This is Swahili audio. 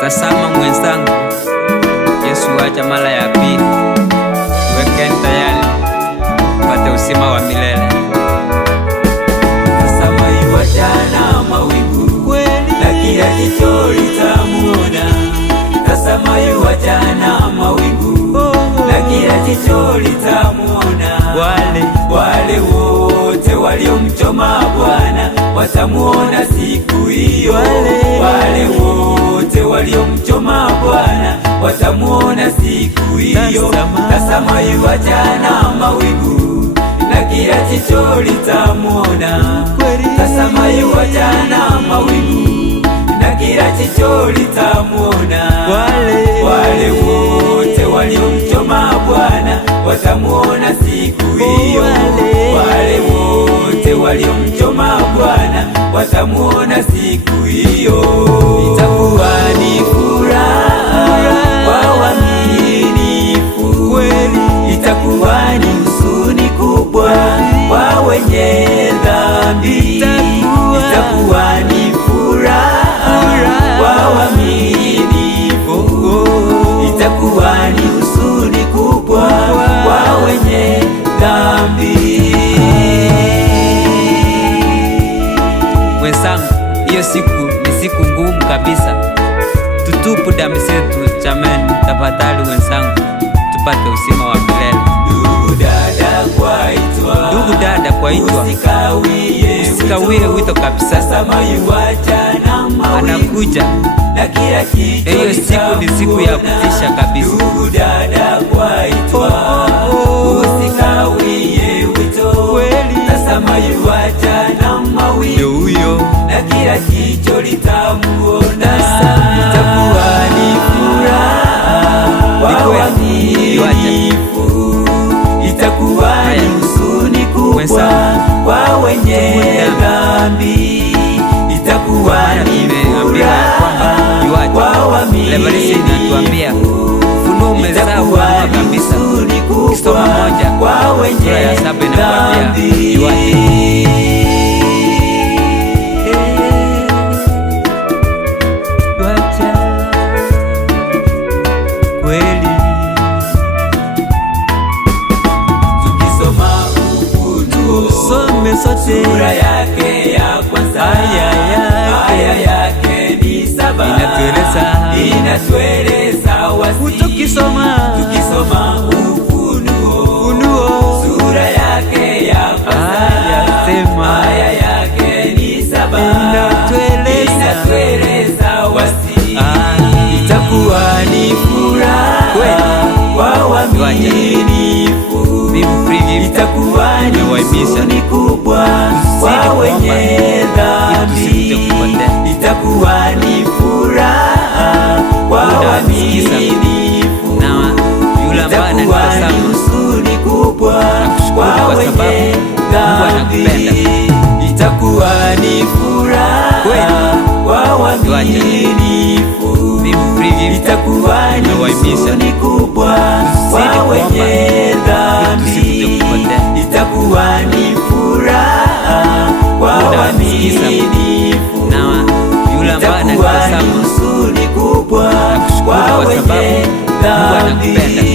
Tazama mwenzangu, Yesu waja mara ya pili. Wekeni tayari pate uzima wa milele. Tazama yuaja na mawingu, na kila jicho litamuona. Tazama yuaja na mawingu, na kila jicho litamuona. Wale wote waliomchoma Bwana watamuona siku hiyo. Wale wote waliomchoma Bwana watamuona siku hiyo. Tazama yuaja na mawingu, na kila jicho litamuona. Tazama yuaja na mawingu, na kila jicho litamuona. Wale wote waliomchoma Bwana watamuona siku hiyo. Wale wote waliomchoma Bwana watamuona siku hiyo. Itakuwa ni furaha kwa waaminifu, itakuwa ni huzuni kubwa kwa wenye dhambi. Itakuwa ni furaha kwa waaminifu, itakuwa ni huzuni kubwa kwa wenye dhambi. Mwenzangu, hiyo siku ni siku ngumu kabisa. Tutupu dhambi zetu jamani, tafadhali wenzangu, tupate uzima wa milele. Ndugu dada kwaitwa, usikawie wito kabisa. Anakuja, hiyo siku ni siku ya kutisha kabisa. Ndugu dada kwaitwa, usikawie wito. Tazama yuaja na mawingu, na kila jicho litamuona. Itakuwa ni furaha kwa waaminifu, itakuwa ni huzuni kubwa kwa wenye dhambi. Itakuwa ni furaha kwa waaminifu, itakuwa ni huzuni kubwa kwa wenye dhambi. Sura yake ya kwanza, aya yake ni 7, inatueleza wasi. Tukisoma Ufunuo, sura yake ya kwanza, aya yake ni 7, inatueleza wasi. Itakuwa ni furaha kwa waaminifu, itakuwa ni huzuni kubwa kwa wenye dhambi. Itakuwa ni furaha kwa waaminifu, itakuwa ni huzuni kubwa kwa wenye dhambi. Itakuwa ni furaha kwa waaminifu, itakuwa ni huzuni kubwa kwa wenye dhambi. Itakuwa ni furaha kwa waaminifu, itakuwa ni huzuni kubwa kwa wenye dhambi.